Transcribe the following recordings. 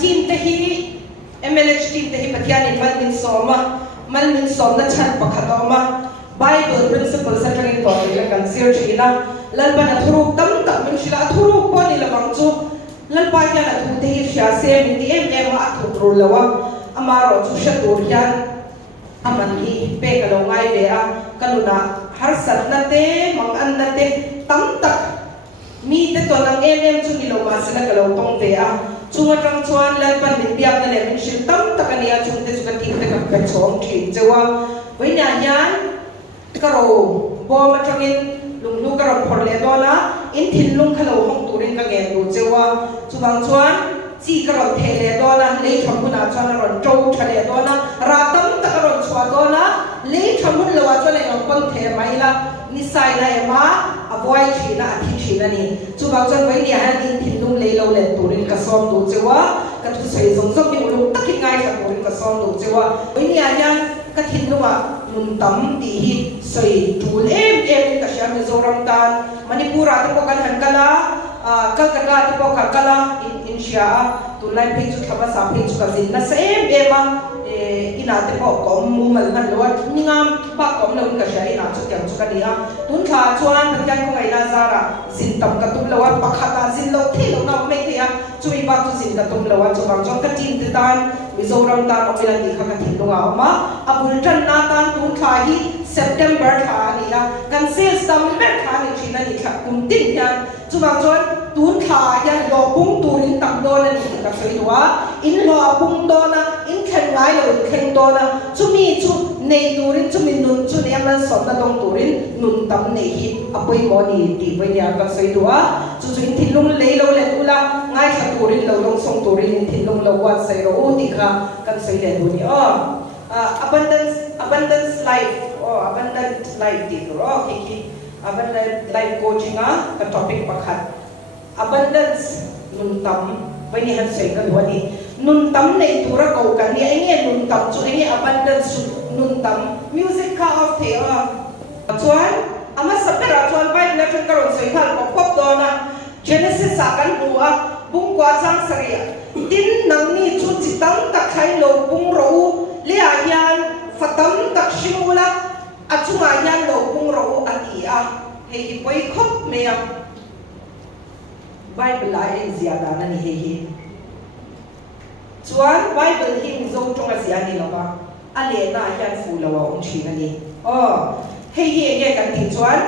team te hi MLH team te hi pathian in malmin som na chan pakhatoma Bible principles sa tangin ko ay kan sir china lalba na thuruk tam min sila thuruk po nila bangchu lalba ya na thute hi sya se min ti em ma thurul lawa amaro chu sha turyan aman hi pe kalo ngai ve a kaluna har sat na te mang an na te tam tak mi te to nang em chu ni lo ma sila kalo tong ve a chunga tang chuan lalban min biak na le min shil tam tak ania chung te chu ka ti te ka chong thi chewa voina yan karo bo ma tangin lunglu karo phorle dona in thin lung khalo hong turin ka gen du chewa chubang chuan chi karo thele dona le thamuna chuan ron trou thale dona ratam takaron chwa dona le thamun lawa chuan ai kon the maila nisai na ema avoid china athi china ni chubang chuan vai ni han in thin lung le lo le turin ka som du chewa ka thu sei zong zong ni ulung takin ngai ka turin ka som du chewa vai ni yan ka thin lunga nun tam ti hi sei tul em ka sha Mizoram tan Manipura te ko kan han kala Calcutta te ko ka kala in Asia tu lai pe chu thaba sa pe chu ka zin na se em ina te ko kom mu mal han lo ningam pa kom lo ka sha ina chu kyang chu ka dia tun tha chuan patyan ko ngai na zara zin tam ka tum lo wa pakhata zin lo the lo na me te ya chu i ba chu zin ka tum lo wa chu bang chong ka tin te tan Mizoram tan opila ti kha ka thin lo wa ma abul tan na tan tun tha hi September tha ni ya kan sales tam me tha ni china ni kha kum tin yan chu bang chon tun tha ya lo bung turin tam do na ni ka soi wa in lo bung do na in khen ngai lo khen do na chu mi chu nei turin chu min nun chu ne man som na dong turin nun tam nei hi apoi mo ni ti vai ya ka soi wa chu chu in thin lung le lo le ula ngai kha turin lo long song turin in thin lung lo wa sai ro o ti kha kan soi le du ni abundance life abundant life ti ro ki abundant life coaching ka topic pakhat abundance nun tam vai ni han sai ka du ni nun tam nei tura ko kan ni ai nge nun tam chu ai nge abundance nun tam music ka of the chuan ama sapera chuan vai na thun karon sai hal ko pop do na Genesis sa kan bua bung kwa chang saria tin nang ni chu chitang tak khai lo bung ro le a yan fatam tak shimula achunga yan lo bung ro ati a hei poi khop me a Bible ai ziada na ni hei chuan Bible him zo tonga sia ni lawa ale na yan fu lawa chi na ni hei ye kan ti chuan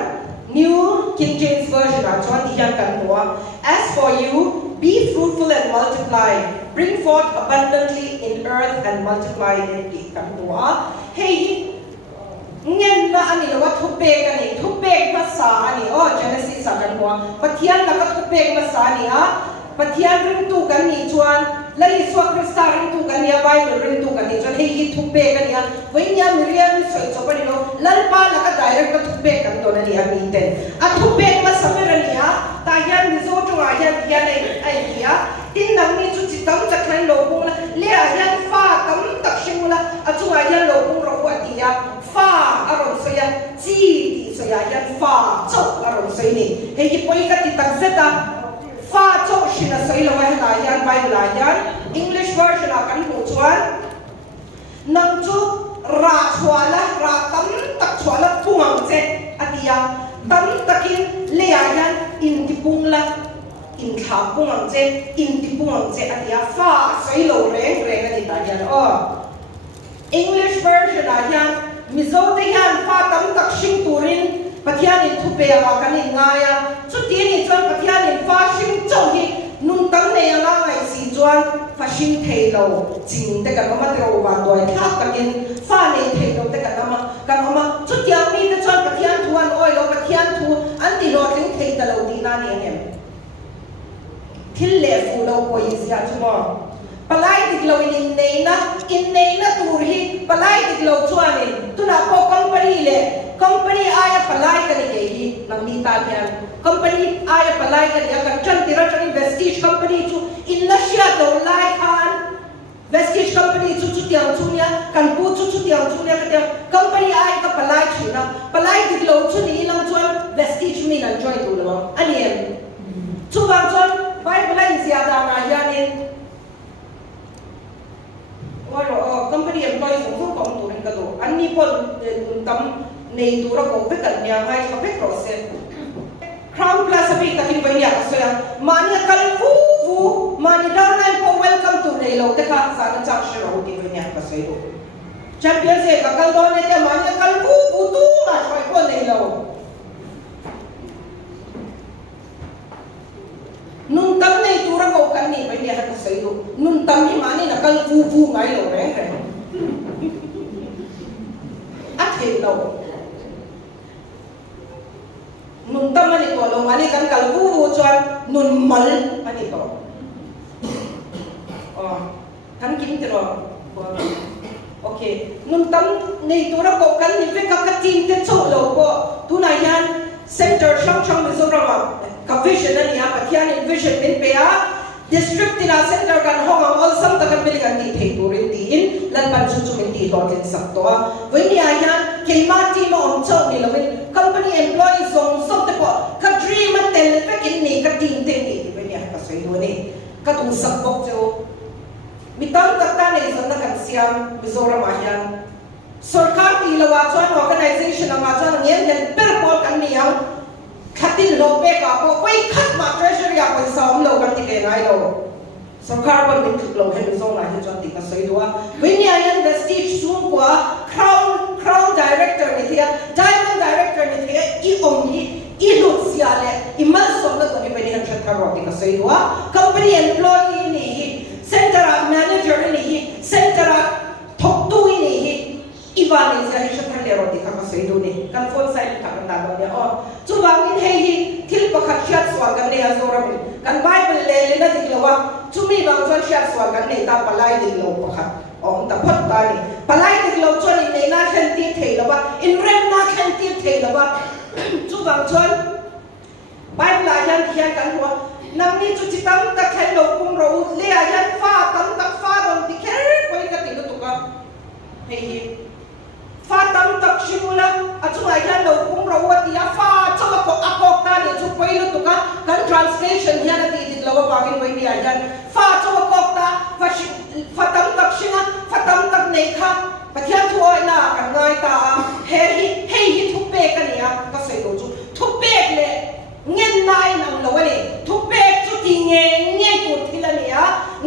New King James Version chuan ti yan kan mo as for you be fruitful and multiply bring forth abundantly in earth and multiply in the kan mo hei ngen na ani lawa thupe kan ni thupe ma sa ani Genesis sa kan mo pathian la ka thupe ma sa ni pathian ring tu kan ni chuan lai swak Krista ring tu kan ya Bible ring tu kan ni chuan hei hi thupe kan ya voinya Miriam ni soi so pani lo lalpa la ka direct ka thupe kan to na ni ami ten a thupe ma samera ni ta yan ni zo to a yan ya nei ai ya tin nang ni chu chi tam chak lai lo bung la le a yan fa tam tak shimula a chu a yan lo bung ro wa ti ya fa aron so ya chi ti so ya yan fa chok aron so ni hei hi poi ka ti tak zeta fa chok shina soi lo wa ta yan Bible yan English version a kan hu chuan nang chu ra chwala ra tam tak chwala pungang che atia tam takin le a yan in ti pungla in kha pungang che in ti pungang che atia fa soi lo reng ani ta yan English version a yan mizo te yan fa tam tak shing turin pathian in thupe a kan in ngaya chu ti ni chuan pathian in fa shing chau hi nun tam nei anga ngai si chuan fa shing thei lo ching te kan ma te ro wa doi thak takin fa nei thei lo te kan ma chu tiang mi te chuan pathian thuan oi lo pathian thu an ti lo tling thei ta lo ti na ni em thil le fu lo ko yi sia chu mo palai dik lo in nei na tur hi palai dik lo chuan in tuna ko company aya palai ka ni ke hi nang ni ta hian company aya palai ka ni ka chan tira chan vestige company chu in la sha do lai khan vestige company chu tiang chu nia kan pu chu tiang chu nia ka company aya ka palai china palai dik lo chu ni lang chuan vestige mi nan join tu lo ani em chu bang chuan Bible in sia da na hian in คนตั้มในตัวเราไปกันเนี่ยไงเขาไป process crown plus สักทีไปเนี่ยก็เสียมันเนี่ยกันฟูมันเนี่ยด้านนั้นพอ welcome to ในโลกแต่ข้าสารจักรเชื่อเราที่ไปเนี่ยก็เสียดู champion เสียกับกันโดนเนี่ยมันเนี่ยกันฟูตู้มาช่วยคนในโลกนุ่นตั้มในตัวเรากันนี่ไปเนี่ยก็เสียดูนุ่นตั้มที่มันเนี่ยกันฟูไงโลกแรงอัดเห็นเรานุ่นตั้มมันนี่ตัวลงมันนี่กันฟูจวนนุ่นมัลมันนี่ตัวอ๋อทั้งกินตลอดโอเคนุ่นตั้มในตัวเรากันนี่เป็นกับทีมที่สู้เราก็ตัวไหนยันเซ็นเตอร์ช่างมิโซรามากับวิชั่นนี่ฮะปัจจัยนี้วิชั่นเป็นเปียdistrict ที่เราเซ็นเตอร์กันห้องเอาสัมตะกันเป็นกันที่เทตัวเรนตีนลันปันชุจุเป็นที่ตอนเรียนสักตัววันนี้อายันเกี่ยมาที่มาอมเจ้านี่เราเป็น company employee ส่งสัมตะก็กัดรีมันเต็มไปกินนี่กัดทีมเต็มนี่วันนี้ก็สวยด้วยนี่กัดอุ้งสักบอกเจ้ามีตั้งตักตาในสันนักการเสียงมิโซรามายันสุรการที่เราว่าชวน organization เราว่าชวนเงี้ยเนี่ยเปิดพอกันนี่เอาขัดติดโลเปก้าก็ไว้ขัดมา treasury ไปซ้อมโลกันที่เกณฑ์ไหนโลสุรการวันนี้ถูกโลให้มิโซราให้จวนติดกันสวยด้วยวันนี้อายัน vestige สูงกว่า crown director นี่ที่ diamond director นี่ที่อีองค์อีลุดเสียเลยอีมันสมแล้วตัวนี้เป็นยังชัดทารอติดกันสวยด้วย company employee นี่center manager นี่ center top 2นี่อีวานนี่จะให้ชัดทารเลโรติดกันสวยด้วยนี่กันฟอนไซน์ทำงานแบบนี้อ๋อจุดวางนี้ให้ที่ประคับชัดสว่างกันเนี่ยโซรามิกันไบเบิลเลยนะที่เราว่าจุดมีบางส่วนชัดสว่างกันเนี่ยตามปลายดิโลประคับอ๋อแต่พัดตานี่ปลายดิโลจวนในน่าเข่นตีเทแล้วว่าอินเรมน่าเข่นตีเทแล้วว่าจุดบางส่วนไบเบิลยันที่ยันกันว่านั่งนี่จุดที่ตั้งตะเข่นเราคุมเราเลี้ยยันฟ้าตั้งตะฟ้าตรงที่แค่ไปกันติดตุกะเฮ้ยฟ้าตั้งตักชิมุละอาจุอายันเราคุมเราว่าที่ฟ้าชอบก็อักอกตาเนี่ยจุดไปลุตุกะกัน translation ยันที่ติดเราว่ากินไว้ที่อายันฟ้าชอบก็ตาฟ้าตั้งตักชินะฟ้าตั้งตักเนค่ะปะเทียนทัวร์น่ะกันง่ายตาเฮ้ยทุบเบกันเนี่ยก็เสด็จจุทุบเบกเลยเงินนายนั่งเราเนี่ยทุบเบกจุดที่เงี้ยจุดที่ละเนี่ย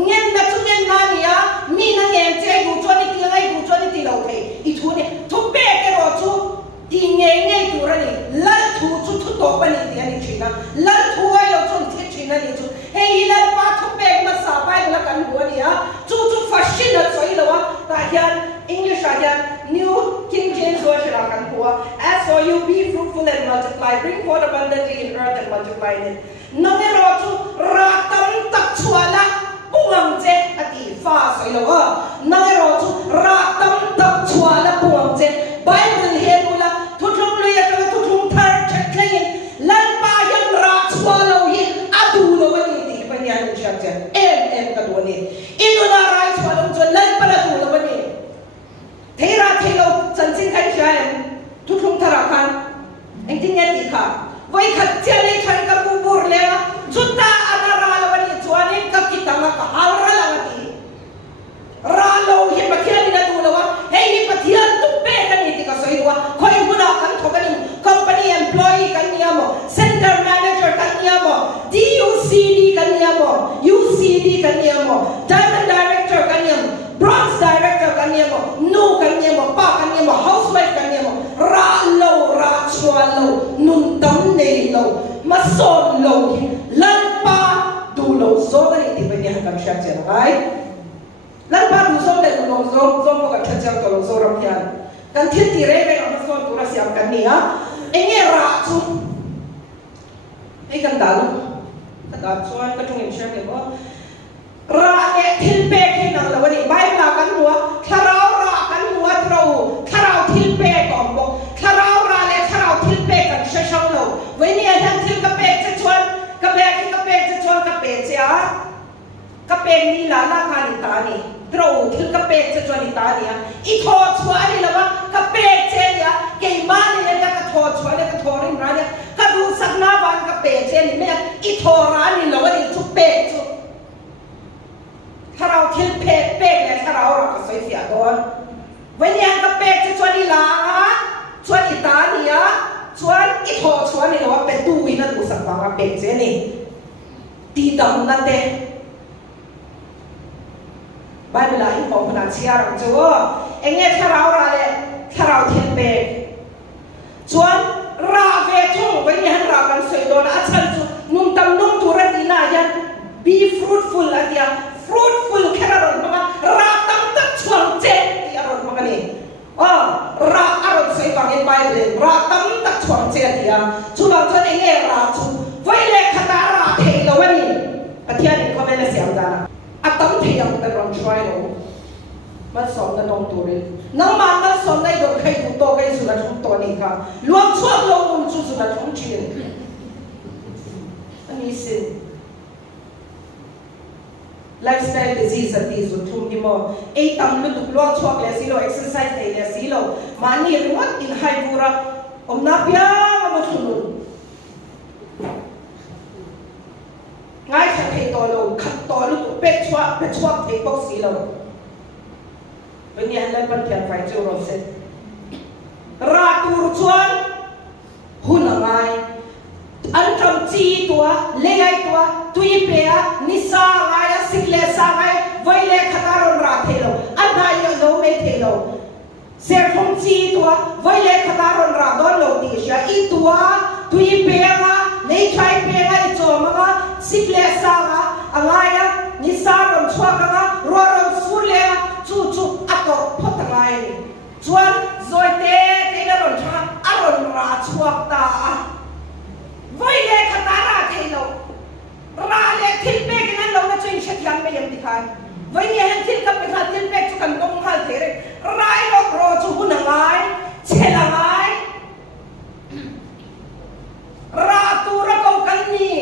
เงินนะจุดเงินนายเนี่ยมีนั่งเงี้ยเจ้ากูชวนนี่ที่ไงกูชวนนี่ที่เราเนี่ยอีทุเนี่ยทุบเบกกันว่าจุดที่เงี้ยจุดละเนี่ยลัดทุจุดตบไปนี่ที่นี่ชินะลัดทุไอ้เราจุดที่ชินะนี่จุดเฮ้ยลัดป้าทุบเบกมาสาบายแล้วกันหัวเนี่ยจุดฟัชชินแล้วสวยแล้ววะแต่ยันEnglish again, New King James Version akan kuah. As for you, be fruitful and multiply, bring forth abundantly in earth and multiply it. Nangirotu ratam tak suala buang je ati fa soilawa. Nangirotu ratam tak suala buang je. Bible hemula tutung luya kala tutung tar ceklein. Lalpa yang rat suala yin adu lawan ini penyanyi siapa? M kedua ni. Itu narai suala tu lalpa adu lawan ini. Tera janji kan saya tutung terakan, engkau ni kah? Wai kerja ni kan kabur lewa, juta ada rawan ni jual ni kita nak hal rawan ni. Ralau ni bagian ni dah tu lewa, hei bagian tu bekan ni tika soiwa, kau yang guna kan thokan ni company employee kan ni amo, center manager kan ni amo, DUCD kan ni amo, UCD kan ni amo, diamond director kan ni amo. Bronze director kan niya mo, no kan niya mo, pa kan niya mo, housewife kan niya mo, ra-low, ra-swallow, nuntam nailaw, mason-low, lalpa, dulo. So, ganito ba niya hanggang siya siya, okay? Lalpa, duso, dahil zom mo kan siya tolong sorang yan. Kan titire, pero mason, tura siya kan niya, enye ra-so. Ay, kandalo. Kandalo, katungin siya, di ba? Rakyat tilpek nang lawan ini, baik lakan dua, karau rakan dua terau, karau tilpek ombok, karau rakyat karau tilpek kan sesau lo. Ini ada til kapek secuan, kapek sia, kapek ni lala kan itani, terau til kapek secuan itani ya. Itu cuan ni lawan kapek sia, gimana ni dia kathor cuan dia kathorin raya, kadu saknawan kapek sia ni mereka itu rani lawan itu pek tu. Kalau til pek le kalau orang kesoi sia doan. When yang kapek sesuatu i la chuan i ta nia chuan i tho chuan ni lo pe tu ina lu sak pa pe che ni ti dam na te Bible in ko na chia rang chu enge tharau ra le tharau thiên pe chuan ra ve thong ve ni han ra kan soi do na chan chu nung tam nung tu ra ti na yan be fruitful adia fruitful keraron ma ra tam tak chuang che ti aron ma ni ra aron soi bang in Bible ra tam tak chuang che ti chu bang chuan enge ra chu voi le khata ra thei lo ni pathian ni ko ve le siam da na atam thei ang pe ron try loมันสอนกันตรงตัวเลยน้ำมันมันสอนได้โดนใครถูกตัวใครสุดท้ายตัวนี้ค่ะล้วนชั่วลงมันสุดท้ายของจริงอันนี้สิ lifestyle disease อันนี้สุดทุ่มที่มอไอ้ตำลุกล้วนชั่วเลยสิโล exercise เลยสิโลมันนี่รู้ว่าอินไฮบูระอมนับยามันทุลุง่ายแค่เทตัวโลขัดตัวลุกเป็ดชั่วเทปอกสิโลวันนี้เราเป็นการไฟจูโรเซราตูรชวนหุ่นอะไรอันทำจีตัวเลี้ยตัวตุยเปียนิสาไงสิกเลสาไงไว้เลี้ยขตารอนราเทโลอันไหนยังโลไม่เทโลเสียทำจีตัวไว้เลี้ยขตารอนราดอนโลดีชาอีตัวตุยเปียงะเลี้ยใช้เปียงะอีโจมังะสิกเลสาไงอะไรนิสารอนชัวกังะรอรอนสูเลี้ยจู่อัตโตพอตไงชวนซอยเตะที่นั่นรอนช่างอารมณ์ราชัวตาไว้เลยขตาราเทโลราเล็กทิลเปกินันเราไม่ช่วยเช็ดยันไม่ยังติดขันไว้เนี่ยเห็นทิลกับไปขัดทิลเปกจุกันตรงขัดเทเรรายโลกรอจูหุ่นอะไรเชลอะไรราตูระกกันนี่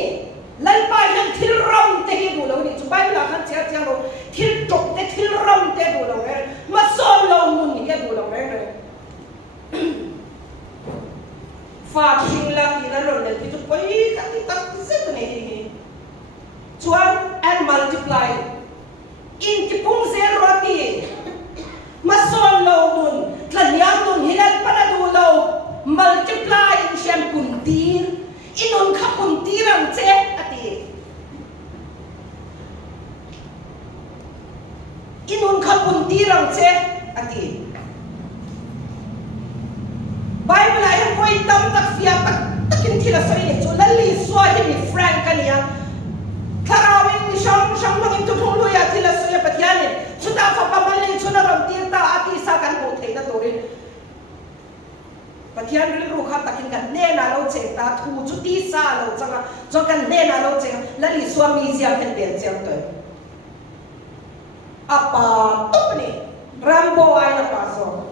ลันไปยังทิลรำเตะบุโลนี่จุไปเวลาขันเชียร์โลทิลจบเตะทิลรำเตะบุโลเอมาโซโลมุนนี่เตะบุโลเอฝากชิงลังที่นั่นเราเนี่ยที่จุไปกันที่ตั้งที่เส้นนี้ชวน and multiply อินที่พุ่งเซรอตีมาโซโลมุนหลังยามมุนฮิลันปนัดูโล multiply อินเชียนปุ่นตีอินุนขับปุ่นตีรังเจ๊อดีอินุนขับปุ่นตีรังเจ๊อดีBible ay ko itam takfiya takin tila sa inyo so lali swahili ni Frank kaniya karawin ni siyang mangin tutuluya tila sa iyo patyanin so dafa pamalin so naram tirta ati isa kan butay na turin patyan rin ruka takin kan nena lo ceta tu ti sa lo tsaka so kan nena lo ceta lali swami siya hindi siya to apa tupni Rambo ay napaso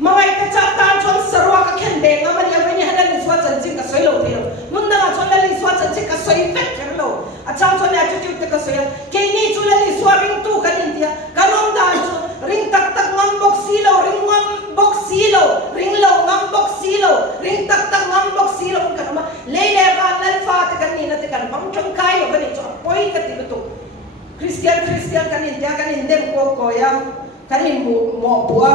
mga ikatsataan chon sarwa ka kende nga mani aveni halali swa chanchi ka soilo thelo munda nga chon lali swa chanchi ka soi fek kerlo achang chon ya chuchu te ka soya ke ni chu lali swa ring tu kan india kanom da chu ring tak tak ngam bok silo ring ngam bok silo ring lo ngam bok silo ring tak tak ngam bok silo kan ma leile ba lal fa te kan ni na te kan bang chong kai lo kan chu poi ka ti tu Christian kan india kan indem ko ya kan mo bua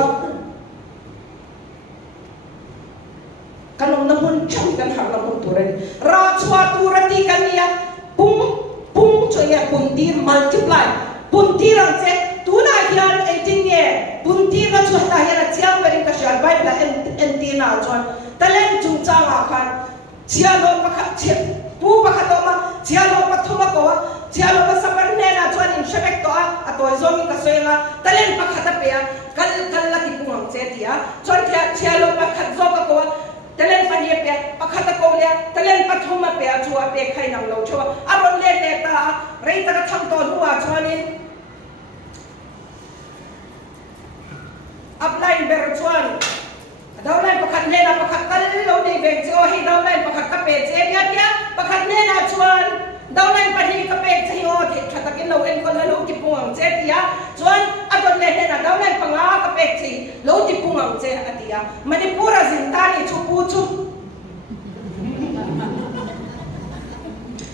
kanong namun chang kan hang namun turen rachwa turati kaniya pung choya puntir multiply puntir ang se tuna hian entinge puntir na chwa ta hian chiang berin ka shal bible entina chon talen chung changa khan chialo pakhat che pu pakhato ma chialo pathuma ko chialo ma sabar ne na chon in shebek to a to zomi ka soya talen pakhata pe kal la ti pung che tia chon chialo pakhat zo ka ko talen fanie pe pakhata ko le talen pathuma pe chua pe khai nang lo chua aron le le ta rei ta tham to huwa chuanin apply ber chuan dawlai pakhat le na pakhat kal lo nei be cho hi dawlai pakhat ka pe che nya tia pakhat ne na chuan dawlai pahi ka pe che ho the thatakin lo en ko lo ti puang che tia chuan aron le na dawlai panga ka pe che lo ti puang che atia manipura zintani chupu chu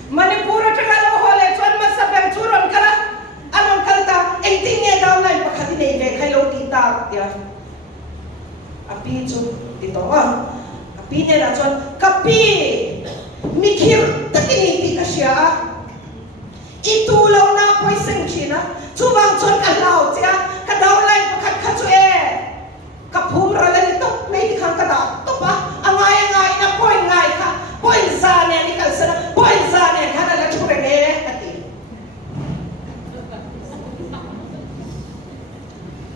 manipura tagalo hole chuan masabem churon kala anon kalta engtinge dawlai pakhat nei ve khai lo ti ta tia dito kapi niya na chuan kapi mikir takiniti ka siya itulaw na ako'y sengchina chubang chuan kalaw siya kadawlay pakat kachue kapumra lang ito may dikang kada ito pa angay na po'y ngay ka po'y zane ni kalsana po'y zane ka na lang churenge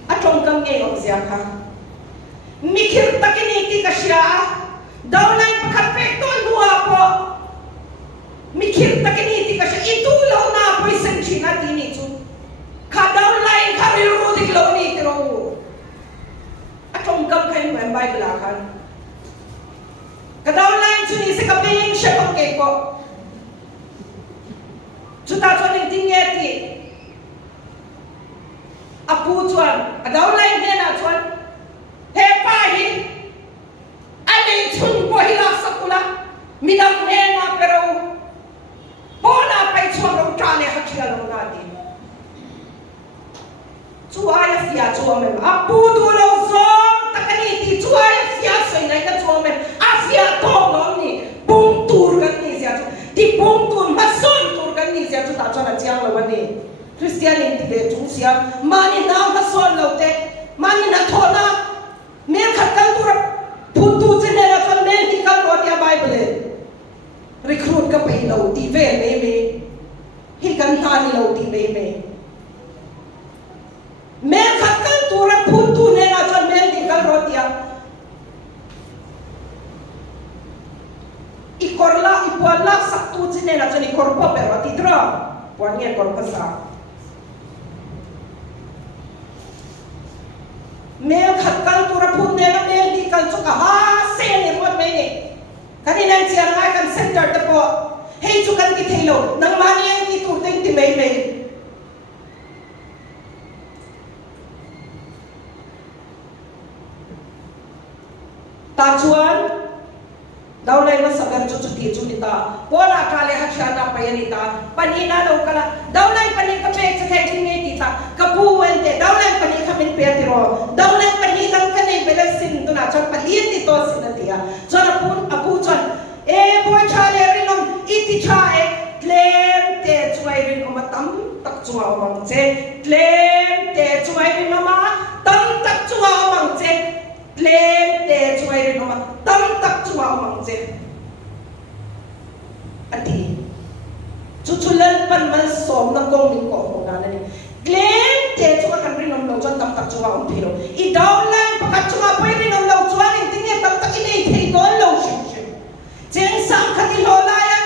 atong kang ngayon siya ka mikir takiniti ka siya dawlay pakat pekto ang buha po mikir takiniti ka siya itulaw na ako'y sengchina dinito kadawlay karirudig law ni tiro atong kang kayo may Bible akan kadawlay suni sa kapiling siya pagkeko sutatso ng tingeti apu chuan kadawlay niya na chuan hepahin anay chun po hilak sa kula midang nena pero bona pa'y chuan rong chane hachiya rong natin chuaya siya chuamen apu dulo zong takaniti chuaya siya soy na ika chuamen asya tolong ni bungtur kan ni siya di bungtur mason tur kan ni siya chuta chuan chiang lawan ni Christianity de chung siya mani na mason laute mani na thona mer khatal tur putu chene na chuan mer ni kal ro dia Bible recruit ka pai lo ti ve me hi kan ta ni lo ti me mer khatal tur putu ne na chuan mer ni kal ro dia ikorla ipuala saktu chene na chuan ikorpo pero ti dra puan ye korpa sa mel khatkal tura phun ne na mel di kal chuka ha se ni ron mai ni kanina chiang ngai kan center ta po hei chu kan ki thailo nang mani ang ki tur teng ti mai mai ta chuan dawlay na sagar chu ti chu ni ta pona kale haksha na payanita panina lo kala dawlay pani ka pe sa kay ni tita kapuwente dawlay pani ka min petro dawlay pani lang kanay belasin to na chan paliit ito sinatia chan apu chan boy chale rinong iti chae klem te chuai rin matam tak chunga omang che klem te chuai rin ma tam tak chunga omang che klem te chuai rin ma tam tak chunga omang che ati chuchulan pan man som na gong min ko na ni klem te chunga kan rin lo chan tam tak chunga om phiro I dawlan pakat chunga pwede rin lo chuan in tinge tam tak inay thei don lo shim shim cheng sang khati lo la ya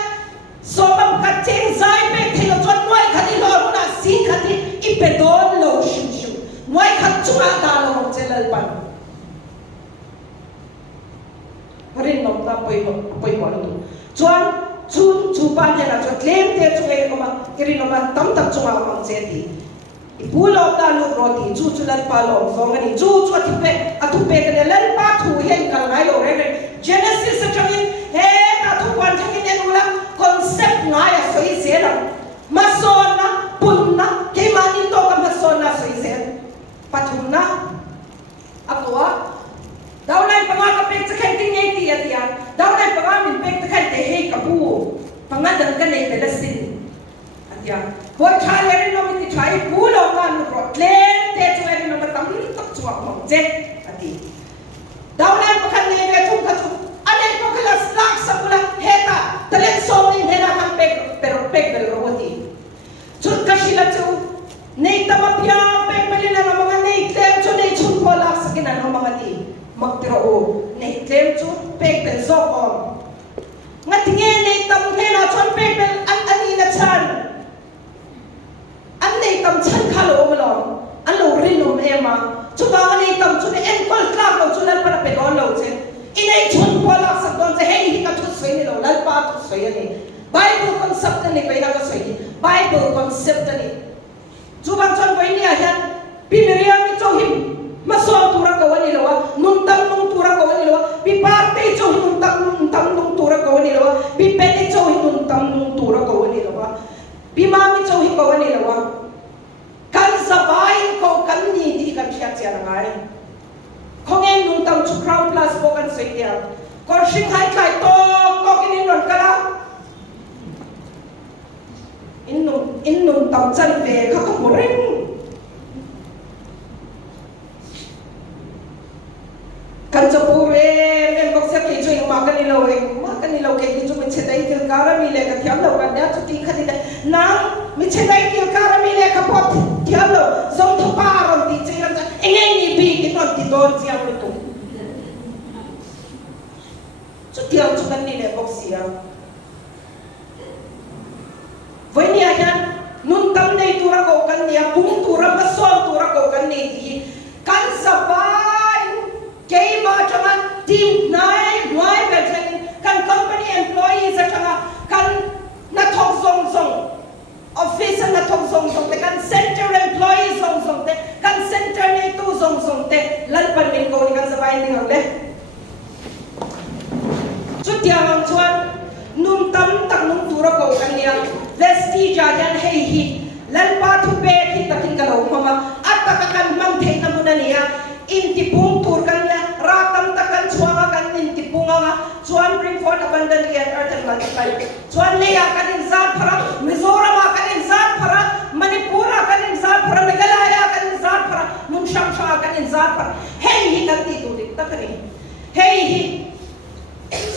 so mam khat cheng zai pe thei lo chuan noi khati lo na si khati I pe don lo shim shim noi khat chunga da lo chelal pan rin nom ta poi mo tu chuan chun chu pan ya na chuan klem te chunga ko ma kiri no ma tam tak chunga ko che ti ipulo ta lu roti chu chulan pa lo so ngani chu chu ti pe atu pe ke lan pa thu hen kal ngai lo re Genesis sa changin he ta thu kwan changin en ula concept ngai a soi se la masona punna ke mani to ka masona soi se patunna akwa dawlay pa nga ka pe sa kan ting ei ti atia dawlay pa nga min pe ta kan te he ka bu pangadan ka nei belasin atia boy chale rin no mi ti chai pulo nga lu ro klem te chuai rin no matam tak chuak mong je ati dawlay pa kan nei ve thum ka chu anay ko kala slag sa pula heta talek so ni hena kan pe pero pe bel roti chut ka shila chu nei tamapya pe pelina na mga nei klem chu nei chun ko lak sa kinan no mga ti magtiro o nei klem chu pe bel zo om ngatinge nei tam hena chon pe bel an anina chan an nei tam chan khalo malom an lo rinom ema chuba nei tam chu ne en kol klak lo chu lal para pe don lo che inai chun pola sa don se hei hi ka chu soi ni lo lal pa chu soi ni Bible concept ni pe na ka soi Bible concept ni chuba chon ko ni a hian pimeria mi chu him maso tura ka wani lo nung tam nung tura ka wani lo pi parte chu nung tam nung tura ka wani lo pi pete chu nung tam nung tura ka wani lo pi mami chu hi ka wani lo kan sabai ko kan ni di kan chia chia na ngai khong en nung tam chu crown plus ko kan soi dia kon sing hai kai to kinin non kala innum tam chan ve kha ko ring kan chapure men bok se ki chui ma kan ni lo ke ki chu min chedai til kara mi le ka thiam lo kan ya chu ti khati na mi chedai til kara mi le ka pot thiam lo zong thu pa ron ti chei ram engei ni bi ki non ti don chiang lo tu chu tiang chu kan ni le bok sia voi ni ayan nun tam nei tu ra ko kan ni pung tu ra ma so tu ra ko kan ni ti kan sa Kay ba changa team nai kan company employees changa kan na thok zong office na thok zong te kan center employees zong te kan center ne tu zong te lan pan min ko ni kan sabai ni ang le chu tiang chuan num tam tak num tura ko kan nia vesti ja yan hei hi lan pa thu pe ki takin ka lo mama ataka kan mang the na munania inti pung tur kan ya ratam takan chuanga kan inti punga chuan bring forth abundantly and earth and multiply chuan leya kan in zat phara mizoram kan in zat phara manipura kan in zat phara meghalaya kan in zat phara munshamsha kan in zat phara hey hi kan ti tu dik takani hey hi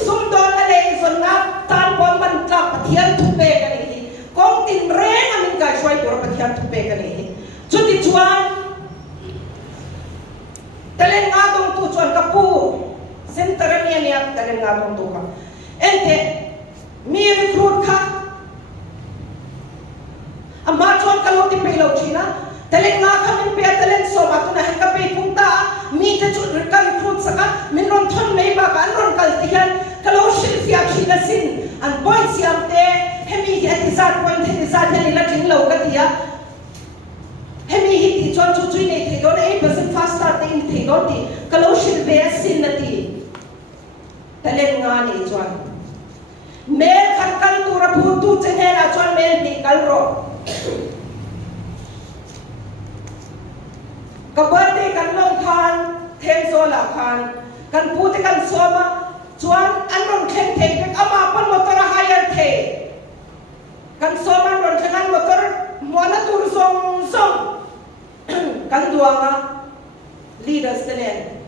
sumdon na le zonna tan bon man tla pathian thu pe kan hi kong tin reng amin ka shwai tur pathian thu pe kan hi chuti chuan talen nga dong tu chuan kapu sentaran yan yak talen nga dong tu ka ente mi recruit ka amma chuan kalong ti pe lo china talen nga khamin pe talen so ma tu na han ka pe punta mi te chu ka recruit saka min ron thon mei ba kan ron kal ti han kalo shil fia china sin an point siam te hemi he zat point he zat he la ting lo ka tia hemi hi ti chuan chu chui nei the don 8% fast starting the don ti kalo shil ve sin na ti talen nga ni chuan mel khat kal tu ra phu tu chen he la chuan mel ni kal ro ka birthday kan long khan them zo la khan kan pu te kan soma chuan an ron khen the bek ama pan motor hire the kan soma ron khan motor mona tur song kan duanga leaders tenen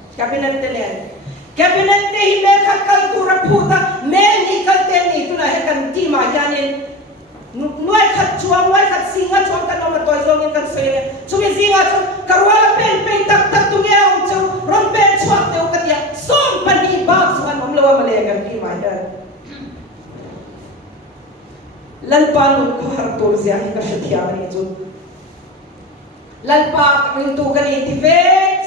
cabinet te hi me khat kal tu ra phuta mel ni kal te ni tu na he kan ti ma yanin nuai khat chuang nuai khat singa chuang kan ma toy zong kan se chumi singa chu karwala pen tak tu nge ong chu ron pen chuak te ka dia som pan ni ba suan mom lawa male kan ti ma ya lan pa nu ko har tur zia hi ka shathia ni chu lalpa min tu kan ti ve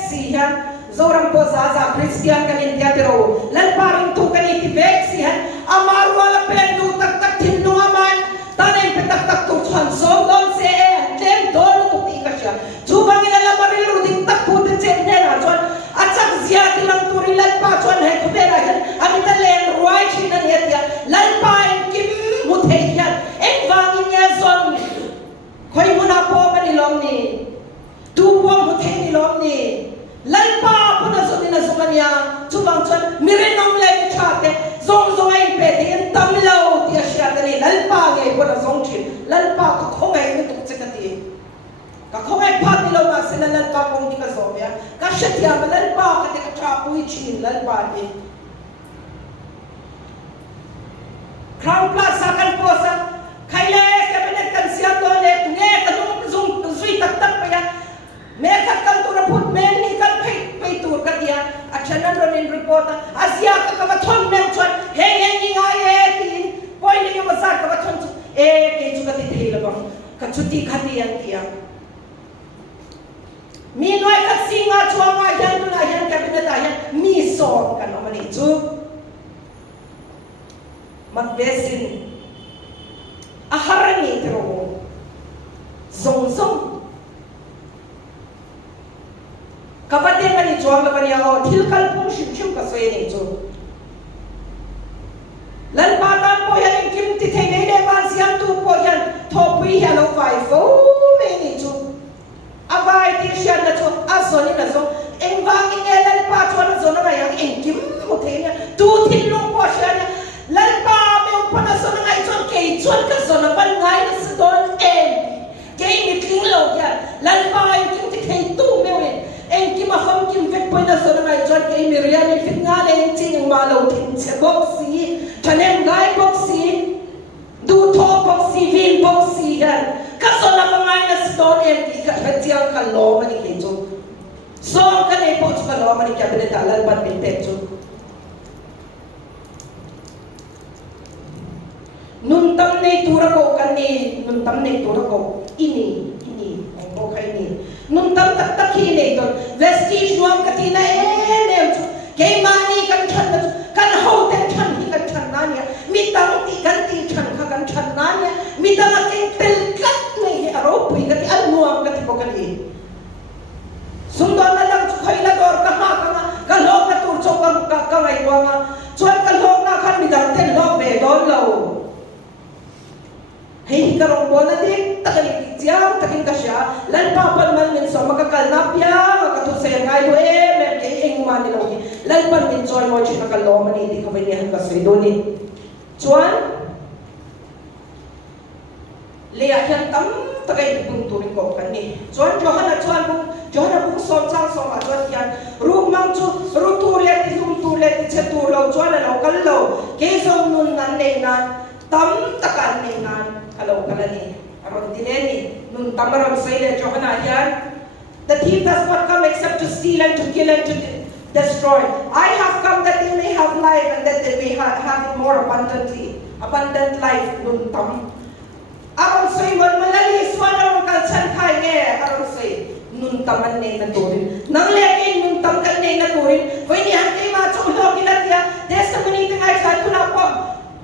si han zoram po za Christian kan dia tero lalpa min tu kan ti ve si han amar wala pen tu tak thin no aman tanen pe tak tu chan so don se tem don tu ti ka sha chu bangin la maril ruding tak pu te chen ne na chon achak zia tilang turi lalpa chon he ko vera han amita len ruai chin na ne dia lalpa en kim mu the hian en wangin ya zon khoi muna po mani lom ni tu buang huthe ni lom ni lalpa puna sodina sumania chubang chon mirenong le chate zong ai pe tin tamlo ti asya tani lalpa nge puna zong chin lalpa ko khongai ni tuk chekati ka khongai phat ni lo ma sen lalpa kong ni ka zomya ka shatia lalpa ka te ka cha pui chin lalpa ni crown plaza kan posa khaile cabinet kan sia to le nge ka zung zui tak pa ya me khat kan tu report men ni kan pe tu ka dia achanan ron in report asia ka ka thon me chon he ni nga ye tin poi ni ma sa ka thon e ke chu ka ti thei la ba ka chuti khati yan tia mi noi ka singa chuanga yan tu na yan cabinet yan mi so kan no mani chu mat besin aharani tro zong kapatid pa ni Chuang na kaniya o tilkal pong shim ka soye ni Chu lan patan po yan yung kim titay na ileman siyang tu po yan topui yan o 5 may ni Chu abay ti siya na Chu aso ni na so eng bangin nga lan pa Chu na so na ngayang eng kim mo tayo cái Miriam cái ngã lên chính mà lâu thịnh sẽ boxy cho nên gái boxy du thô boxy vin boxy hen các số là mga ngày stone em thì các bạn chiang cả lò mà đi kể chú so cái này box cả lò mà đi kể bên đó là ban bên tết chú nun tam này tura ko kan ni nun tam này tura ko ini ang ko kay ni nun tam tak hi này don vestige nuam katina em kay mani kan chan kan ho ten chan hi kan chan na niya mi tam ti kan ti chan ka kan chan na niya mi tam kay tel kat nei aro pui kati al nuam kati ko kan ni sundon na lang khay la dor ka ha ka lok na tur cho ka ngai wa nga chuan ka lok na khan mi dang ten lok be don lo hei karong bona dik takalik tiang takin kasya lan papan man min so makakalnap ya makatusay ngai lo mem kay eng man ni lo lan pan min joy mo chi nakalo man ni ka venihan ka say doni chuan leya yan tam takay bung turing ko kan ni chuan Johanna bung som chang som a chuan yan ru mang chu ru tulet ti zum tulet ti che tu lo chuan lo kal lo ke som nun nan nei nan tam takan nei nan Hello, kalani. Aron dineni. Nun tamaram sayle Johanna yan. The thief does not come except to steal and to kill and to destroy. I have come that they may have life and that they may have it more abundantly. Abundant life. Nun tam. Aron say wal malalis wan aron kalsan kay nge. Aron say nun taman ne naturin. Nang lekin nun tam kan ne naturin. Kung inihan kay machulo kinatya. Testimony ting ay sa ito na po.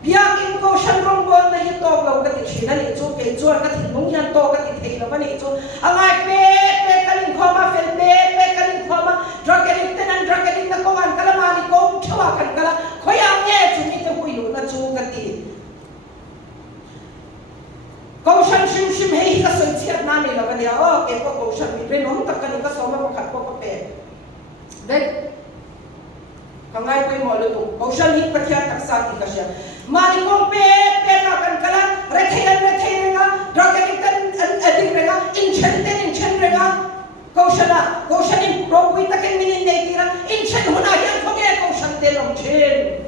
Biyakin ko siyang rongbon na hitog law katit siya na nito kay Juan katit nung yan to katit hay naman nito ang ay pepe kanin koma fel pepe kanin koma drug addict na kuman kalamani kong chawakan kala kaya nge chumita huilo na chukati kung siyang shim hey kasoy siyat na nila ba niya okay po kung siyang mibrinom takanin kasoma makat po kape then kangay ko yung molo to kung siyang hikpatya taksati ka siya mali kong pepe kakan kala rekhayan nga drug addict nga inchen nga kau siya ni propuy takin minindey tira inchen hunayan ko kaya kau siya telong chen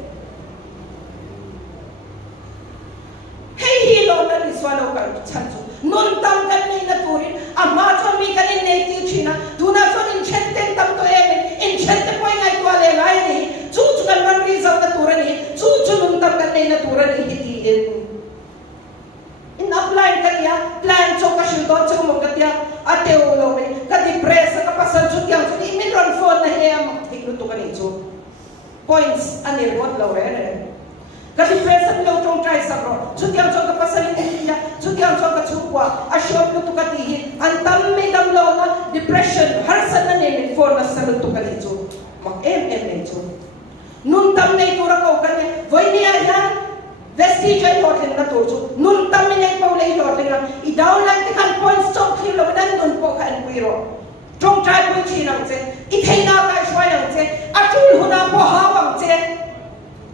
hey hilo na riswalo ka chanso nun tam kan ni naturin amma chon mi kanin nei china duna chon inchen tam to emin inchen te poy ngai twale ngai ni chuchu kan man result naturan ni chuchu nun tam kan nei naturan ni hitiin in apply kanya plan cho ka shudon cho mo katya ate ulo me ka depress ka pasal chutyang so min ron phone na he am higlo to kanin so points anir what law kasi present lo tong try sa ro chutyang cho ka pasal niya chutyang cho ka chukwa a shop lo to katihin antam me dam lo na depression harsan na ne phone na sa lo to kanin so mak em so nun tam nei tura ko kanya voy niya yan vestige ay hotel na turso nun tam nei paulay hotel na i-download ti kan points chok kilo dan nun po kan kuiro tong try po chinang che ithay na ka shwayang che atul huna po hawang che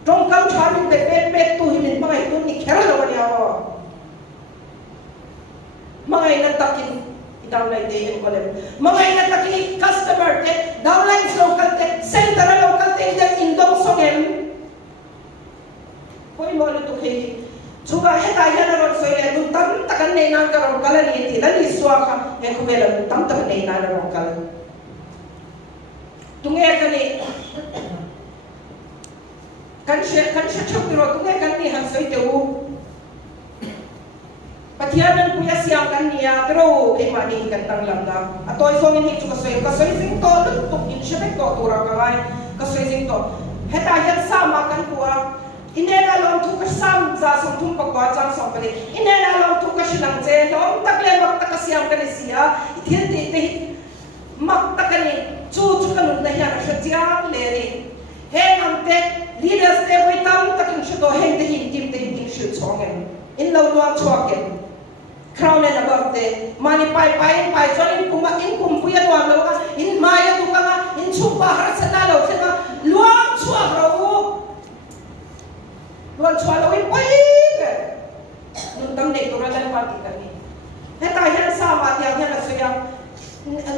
tong kam chamin de pet tu himin mga ito ni kera naman niya ako mga inatakin i-download day and column mga inatakin customer te download local te center local te indong songem Poi mo to kay Suga heta yan ron so ile dun tam takan nei nan karon kala ni ti lan iswa ka e ko bela dun tam takan nei nan ron kala tunge kani kan she chokiro tunge kan ni han soi te u patianan puya siang kan niya pero kay mani kan tang landa atoy so ni chu ka soi sing to tuk in shebe ko tura ka ngai ka soi sing to heta yan sama kan kuwa inena long tu ka sam za som tum pa kwa chang som pali inena long tu ka shilang che long takle mak ta siam ka ni sia ithian te mak ta ka ni chu ka na hiya ka jiang le ri he nam te leaders te voi tam ta kin shu to he te hin tim te hin shu chongen in lo lo choken crown and above te mani pai chon in kum puya wa lo ka in maya tu ka in chu pa har sa na lo che ka luang chua ro Luan swallowing pipe. Nung tam nek tura lang pati kami. Heta yan sama tiang yan asuyang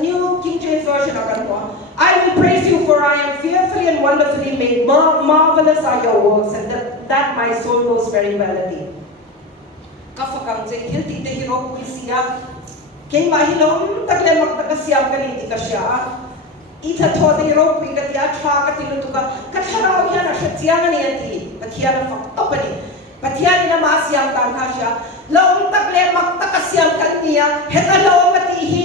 New King James Version akan mo. I will praise you, for I am fearfully and wonderfully made. Marvelous are your works, and that my soul knows very well indeed. Kafakang je hilti te hiro puisia. Kay mahilom tagle magtakasiyam kaniti kasya. Ita to te hiro pui katia cha katilutuka. Katharaw yan na siya tiyang niyati. Patiya na faktopani. Patiya na masiyam tangkasya. Laom tagle magtakasiyam kaniya. Heta laom matihi.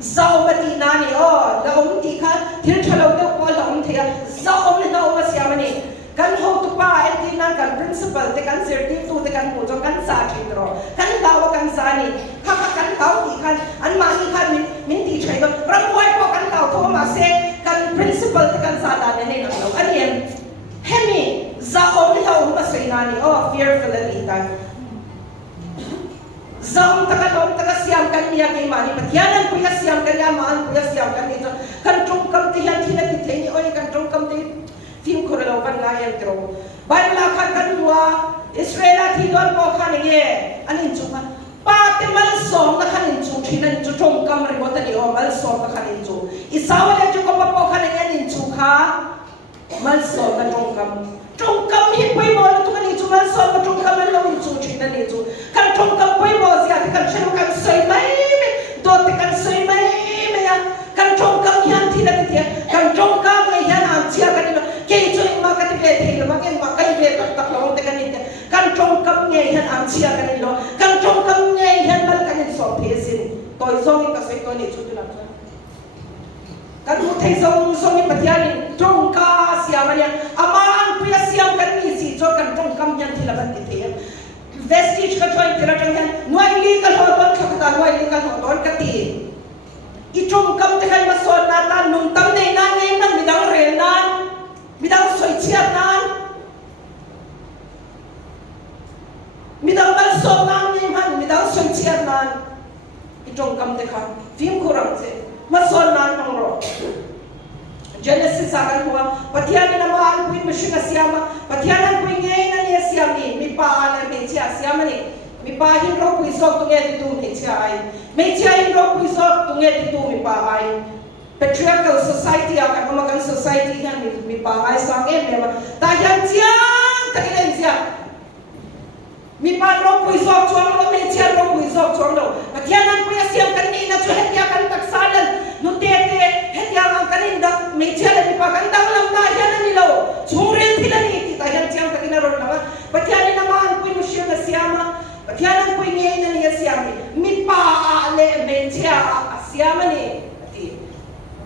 Zao mati nani oh laom tika tirchalaw na ko laom tiya zao na laom masyamani kan ho tu pa eti na kan principal te kan certif tu te kan pujo kan sa chindro kan lawa kan sani kaka kan law ti kan an mani kan min ti chai do ramoy ko kan law to ma se kan principal te kan sa da ne na law anien hemi zao na laom masay nani oh fearful alita Zam takalom takasiam kan niya kay mani patyanan ko yasiam kan niya maan ko yasiam kan nito kan trungkam tiyan tina titeni oy kan trungkam ti film ko relo kan layan tro Bible kan dua Israel ti don ko kan ye anin chuma pa te mal song na kan chu thina chu trungkam re bota ni o mal song na kan chu isawala chu ko pa ko kan ye nin chu kha mal song na trungkam hi poi mo tu kan chu mal song na trungkam lo in chu thina ni chu kan trungkam poi mo kan siya kan soy may dote kan soy may ya kan trongkam yan tina tiya kan trongkam yan ang siya kanino kay ito yung mga katibete maging makaibe taklong te kanito kan trongkam yan ang siya kanino kan trongkam yan mal kanin so pesin toy song kasi to ni chutu lang kan mutay song patyanin trongka siya man yan amaan puya siyang kanisi so kan trongkam yan tilaban titiya vestige ka join tiratang yan nuay legal hoton kakata nuay legal hoton kati itong kam tekan mason natan nung tam ne nan ngay man midang renan midang soichiat nan midang balso nan ngay man midang soichiat nan itong kam tekan film kurang se mason nan nang ro Genesis akan huwa patiyan na mahal kuin masyuna siyama patiyanan kuin ngay na niya siyami mi paalan may siya siyama ni mi pahin ro kuin sok tungay dito may siya ay may siya yung ro kuin sok tungay dito mi paay patriarchal society akan kumagang society yan mi paay sa akin tayan siyang takilan siya mi pa ro kuin sok chuang lo may siya ro kuin sok chuang lo patiyanan kuya siyang kanina chuhet ya kan taksalan nutete hetiang ang kanindak may tiyan na ipagandang lang tayo na nilaw sumuril sila ni tayan siyang takinaron naman patyanin naman po yung siya na siyama patyanan po yung ngayon na niya siyami mi paale may tiya siyama ni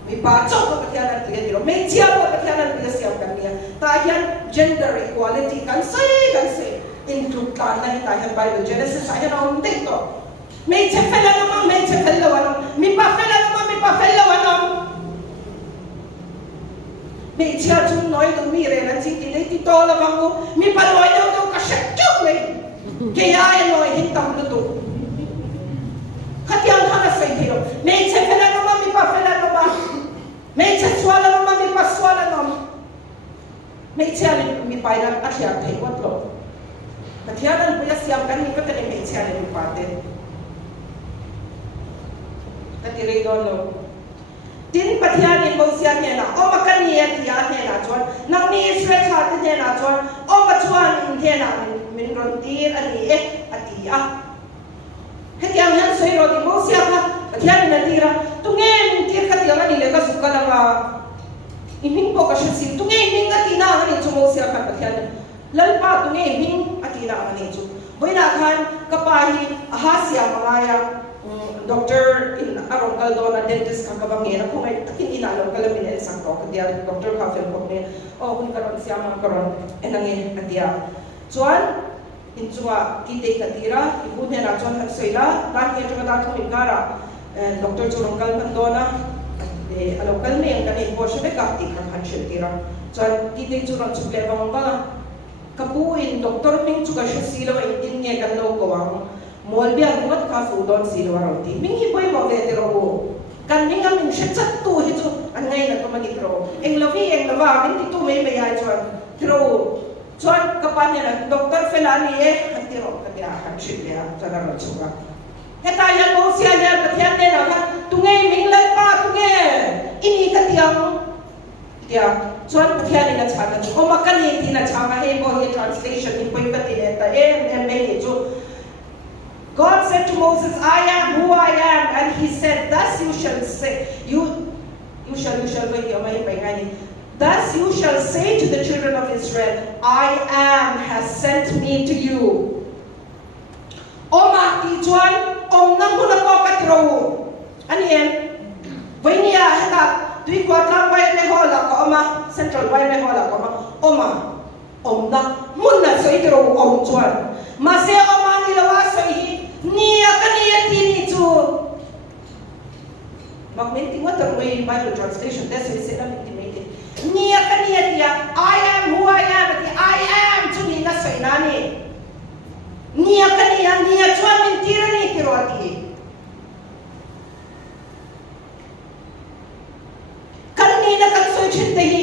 mi paachok na patyanan po yan may tiya po patyanan po yung siyam kaniya tayan gender equality kansay intrutan na tayan Bible Genesis ayan na umtik to may tiya fela naman may tiya fela naman mi pa fela naman may siya chung noy tung mi re nan sing tilay ti to la bango mi paloy daw daw ka shakchuk may kaya ay noy hitang luto katyang ka sa ito may siya fela naman mi pa fela naman may siya swala naman mi pa swala naman may siya mi pa ilang at siya kay what lo katyanan po ya siyang kan mi pa tani may siya mi pate katiray doon lo tin patyanin mo siya niya na o makaniya tiya niya na chuan nang ni Israel sa niya na chuan o machuan niya na min rontir ani atiya hetyang yan soy rodi mo siya ka patyanin na tira tungin tir ka tiya ni lega suka lang iming po ka siya sin tungin ming atina ani chumo siya ka patyanin lalpa tungin ming atina ani chu boy na kan kapahi ahasya mangaya Doctor in arongkal do na dentist ka kabangena kung ay takin inalong kalamin sa ko kaya Dr. Kafel ko ni kung karon siya mga karon enangin adia chuan inchua kite katira ibune na chuan hasoila tan ye chuan ta thong ingara Dr. Churongkal mandona alokal me ang kanay po siya ka ti kan hanshil tira chuan kite churong chuble bang kapuin Dr. Ming chuga siya silo ay tinye kan lo ko ang Molbia buat kafu don silo roti. Mingi boy mo vetero. Kan minga min shat tu hitu angai na to manitro. Eng lavi eng lava min tu may maya chuan. Tro chuan kapanya na Dr. Felani antiro kaya hanshilya sana rochuga. Kaya mo siya ya patyan na ka tungay minglal pa tungay. Ini katiyang tia chuan pathian ina chana chu oma kani tina changa he bo he translation in point ka tine ta me chu God said to Moses, I am who I am, and he said, thus you shall say, thus you shall say to the children of Israel, I am has sent me to you. Oma ti chuan om nang huna ko katro ani em vainia hata tui ko tlang vai me hola ko oma central vai me hola ko oma om na mun na soi tro om chuan ma se oma ni lawa soi nia kania ti ni chu magmen ti what the Bible translation that's what it said intimated nia kania dia I am who I am I am chu ni na soi na ni nia kania nia chuan min tira ni tiro ati kanni na kan soi chin te hi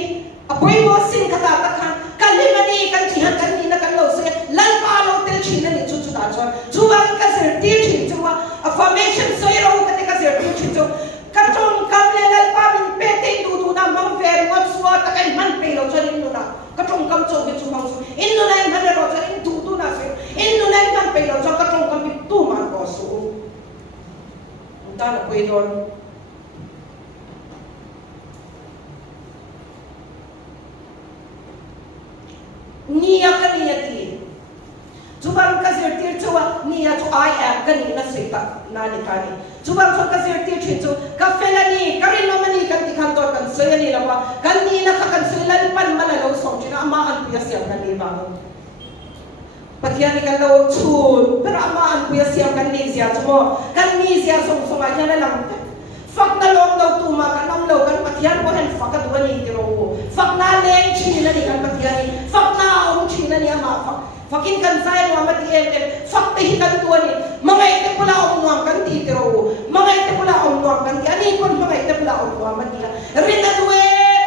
apoi mo sin kata ta khan kalimani kan chi han kanni na kan lo se lan pa lo tel chin ni chu chu da chuan chuwang ka ser ti chin chuwa affirmation soi ro ka te ka ser ti chin chu ka tong kam le lan pa min pe te du du na mang ver ngot suwa ta kai man pe lo chuan in na ka tong kam chu ke chu mang su in no nai man ro chuan in du du na se in no nai man pe lo chuan ka tong kam pi tu man ko su ta na poi don nia kania ti chubang ka zir tir chuwa nia chu I am kani na seita na ni kani chubang chu ka zir tir chin chu ka felani karin no mani kan ti khan to kan soya ni lawa kan ni na ka kan soy lan pan man lo song china ama an puya siam kan ni ba pathian ni kan lo chun pero ama an puya siam kan ni sia chu kan ni sia song song a na lang fak na long daw tuma kan nam lo kan pathian ko hen fak ka duani ti ro fak na leng chin na ni kan pathian ni fak na ong chin na ni ama fakin kan sai no amati em fak te hi kan duani mangai te pula ong nuam kan ti ti ro mangai te pula ong nuam kan ti ani kon mangai te pula ong nuam amati rin na duwe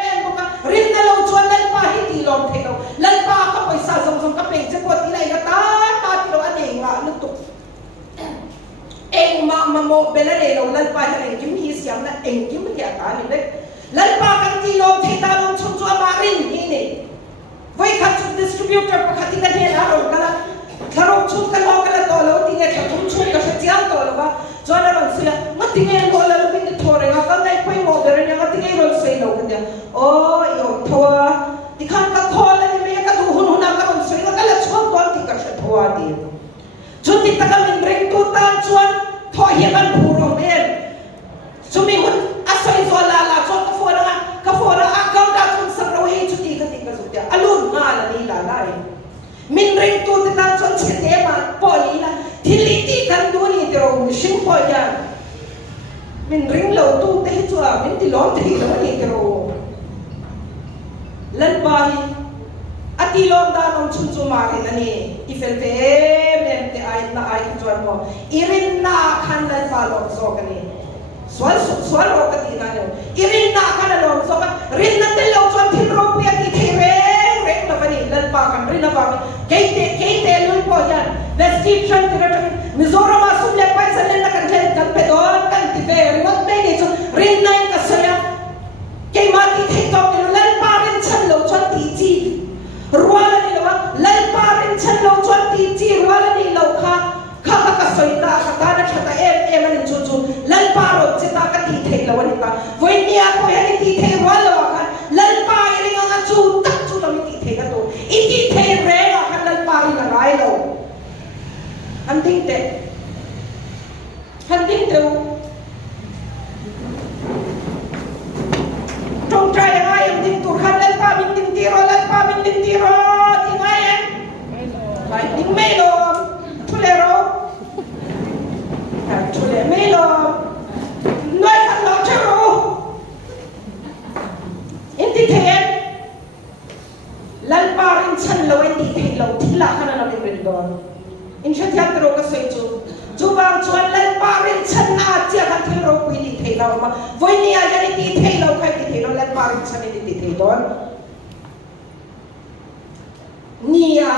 em ko ka rin na lo chuan lan pa hi ti lom the lo lan pa ka paisa song song ka pe che ko ti lai ka ta ti ro ani nga nu tu eng ma mo belare lo lan pa ha eng kim hi siam na eng kim ya ta ni le lan pa kan ti lo the ta lo chung chu ma rin ni ni voi khat chu distributor pa khati ka he la ro kala tharo chu ka lo kala to lo ti nge thum chu ka sa chiang to lo ba zo na ron sia ma ti nge lo la bin de thore nga ka nai poi mo de nya ka ti nge ro sei lo ka dia o yo thoa ti khan ka khol ni me ka du hun hun ka ron sei ka la chom to ti ka sa thoa ti chu ti ta ka min reng tu tan chuan tho hi ban phu ro men sumi hun asoi zo la cho ka fo na ka da chun sam ro he chu ti ka zu tia alun nga la ni la lai min reng tu te tan chon che te ma poli la thili ti kan du ni te ro shin po ya min ring lo tu te chu a min ti lom te lo ni te ro lan ba hi ati lom da nong chun chu ma ri na ni ifel ve men te ai na ai chuan mo irin na khan lan ba lo so ka ni swal ro ka ti na ne irin na khan lo so ka rin na te lo chuan thil ro pu ya ti the re na ba ni lan ba kan rin na ba ke te lu po yan vestige te ra Mizoram asum le pai sa le na kan chen kan pe don kan ti ve mat me ni chu rin na ka sa ya ke ma ti the to ke lan pa rin chan lo chuan ti chi ruala ni lo lan pa rin chan lo chuan ti chi ruala ni lo kha ka soi ta ka ta na thata em ani chu chu lan pa ro che ta ka ti the lo ni ta voi nia ko ya ni ti the ruala wa khan lan pa ri nga chu tak chu lo mi ti the ka to I ti the re wa khan lan pa ri na rai lo han ding te trong trai ai em ding tu khan lan pa min ding ti ro ti ngai em lại ding me lo Chulero, chule melo, noi kan lo chero. Inti the, lan parin chan lo inti the lo thila kana na bin don. In shatya tro ka soi chu, chu bang chuan lan parin chan a chia ka thil ro pui ti the lo ma. Voi ni a ya ni ti the lo khai ti the lo lan parin chan ni ti the don. Nia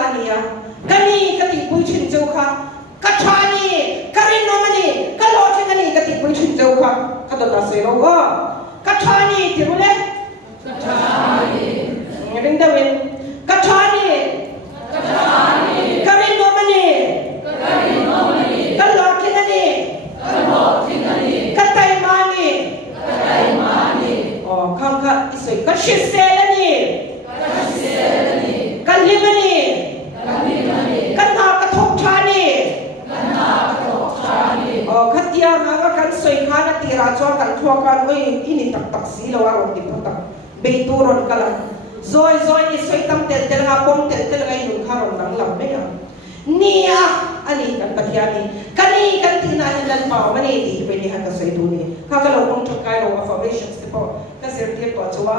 kani kati pui chin chau kha kachani karin no mani kalo chingani kati pui chin chau kha kada ta se ro ga kachani ti bole kachani Dawin Katani Karin Nomani Kalokinani Kataimani Oh Kangka Isoy Kashiselani Kalimani Kanha Katokchani Oh Katia Naga Kan Soy Kana Tira Chua Kan Chua Kan Oi Ini Tak Tak Sila Warong Di Putak Beituron Kalan Zoi ni Soy Tam Tel Tel Hapon Tel Tel Ngay Nung Karong Nang Lam Mea Nia Ani Kan Patiani Kani Kan Tina Nilan Pao Mani Di Pwede Hata Soy Duni Kakalaw Kong Chokay Ro Affirmations Tipo Kasir Tiep Tua Chua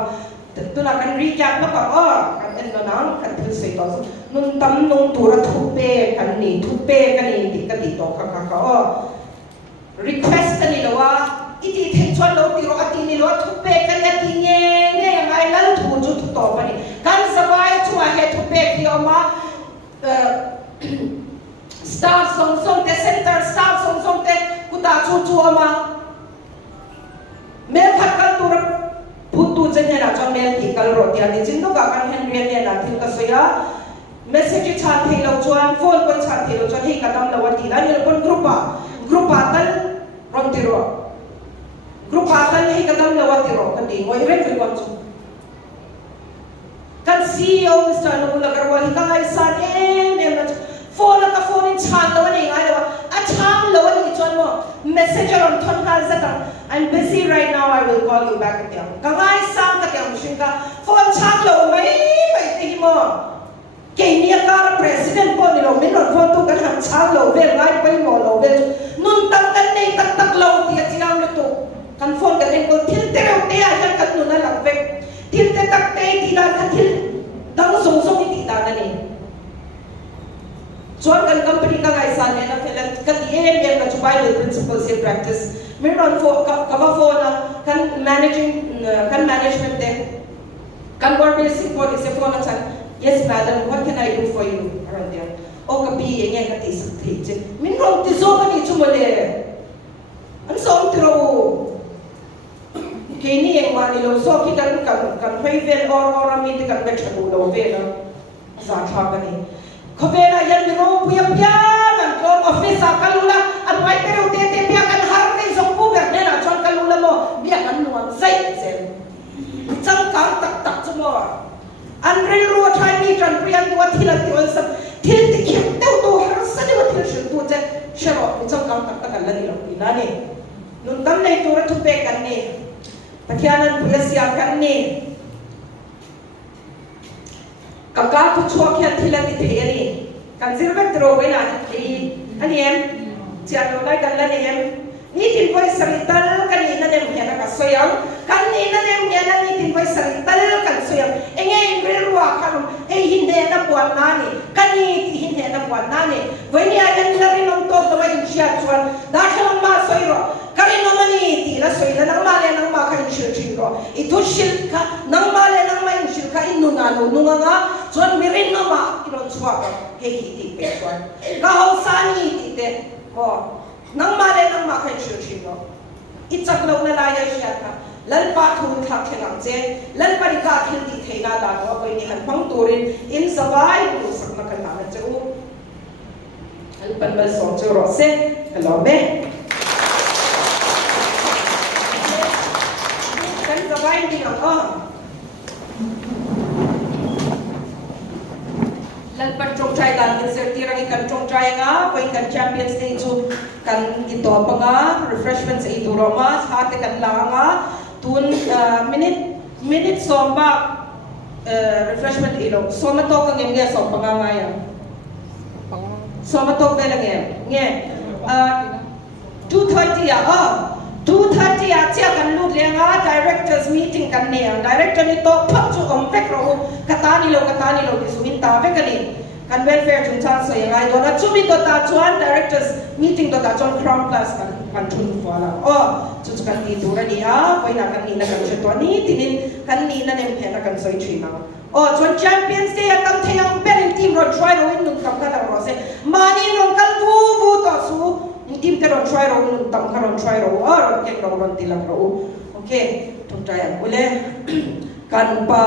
Tuna Kan Recap Naka Kan Endo Nang Kan Til Soy Tua Nun Tam Nung Tura Tupe Kan Ni Tupe Kan Ni Di Katito Kakaka Request Ni Lawa Iti Tenchuan Lo Tiro Ati Ni Lawa Tupe Kan Yati Nye Nye Yang Ay Lal Tuju Tuto Pani Kan Sabay Chua He Tupe Kiyoma Staff Song Te Center Staff Song Te Kuta Chu Ama Mel Khatkal Tura Putu Jenya Na Chon Mel Tikal Roti Ati Jinno Ka Kan Henry Na Til Kasoya Message Chan Thei Lo Chuan Phone Kon Chan Thei Lo Chuan Hei Kadam Lawati La Nil Kon Grupa Tal Ron Tiro Grupa Tal Hei Kadam Lawati Ro Kan Di Ngoi Ren Kon Chu Kan CEO Mr. Nubula Garwal Hikay San Na Phone ka phone in Chan Lawan Ngai Lawan A Chan Lawan Ni Chuan Mo Messenger on Thon Hal Zatang I'm busy right now I will call you back at Tiang Kangai Sam Ka Tiang Shinka Phone Chan Lawan Mai Tihi Mo Kay niya ka President po nilo Minon phone to kan Han Chan Lawan Vel Ngai Pai Mo Lawan Vel Nun Tang Kan Nei Tak Lawan Tiya Tiang Luto Kan phone ka Tiang Ko Til Terew Tiya Yan Kat Nuna Lakvek Til Te Tak Te Tila Ka Til Dang Song Song Iti Ta Na Ni Chuan kan company ka ngai san na filan kan em ka chubai le principles in practice miron fo kava fo na kan management de kan work basic po is fo na chan yes madam what can I do for you around there o ka pi nge ka ti sak thi che miron ti zo ka ni chumole an som tiro kini yang mani lo so ki kan favel or ami de kan bet chabu lo ve na za tha ka ni Kavera yan miro puya nan ko office kalula at white pero tete biya kan harne song puber na chon kalula mo biya kan nuang sai sen chang kang tak chumo anrel ro thai ni tran priyan tu thilan ti on sab thil ti khim teu to har sa ni wa thil shin tu che shero chang kang tak kan la ni lo ina ni nun tam nei tu ra thu pe kan ni pathianan puya sia kan ni Kaka tu chua kia thila ti the ani kan zirvet ro we na thi ani em chian lo lai kan la ni em ni tin koi sarital kan ni na dem hena ka soyang kan ni na dem hena ni tin koi sarital kan soyang enge ingre ruwa kan e hinde na puan na ni kan ni ti hinde na puan na ni we ni ayan la rin om to ma in sia chuan da khalam ma soiro karin no mani ti la soila nang ma le nang ma kan shil chiro itu shil ka nang ma le nang ma in shil ka in nu na nu nu nga chuan mirin no ma iro chua ka he hi ti pe chuan ka ho sa ni ti te ko nang ma le nang ma kan shil chiro ichak lo na la ya sia ka lal pa thu thak thenang che lal pa ri ka thil ti theina da ko ko ni han phang turin in sabai ku sak na kan na che u al pan bal so che ro se hello me kan sabai ni ang lal pa chong chai dan in ser tirang ikan chong chai nga ko ikan champions day chu kan ito pa nga refreshments sa ito roma sa ate kan la nga tun minute somba refreshment ilo soma to ka ngem nge somba nga nga yan soma to ka lang nge 2:30 2:30 chia kan lut le nga directors meeting kan ne director ni to phap chu om pek ro katani lo ti sumin ta ve kani kan welfare chung chan so yang ai do na chumi to ta chuan directors meeting to ta chon crown class kan thun fo la chu kan ni tu ra ni a koi na kan ni na kan che to ni tinin kan ni na nem phe na kan soi thri na chon champions day atam thayang berin team ro try ro in nun kam ka ta ro se mani ro kal vu to su team te ro try ro nun tam ka ro try ro ro ke ro ron tilang ro okay tum try ule kan pa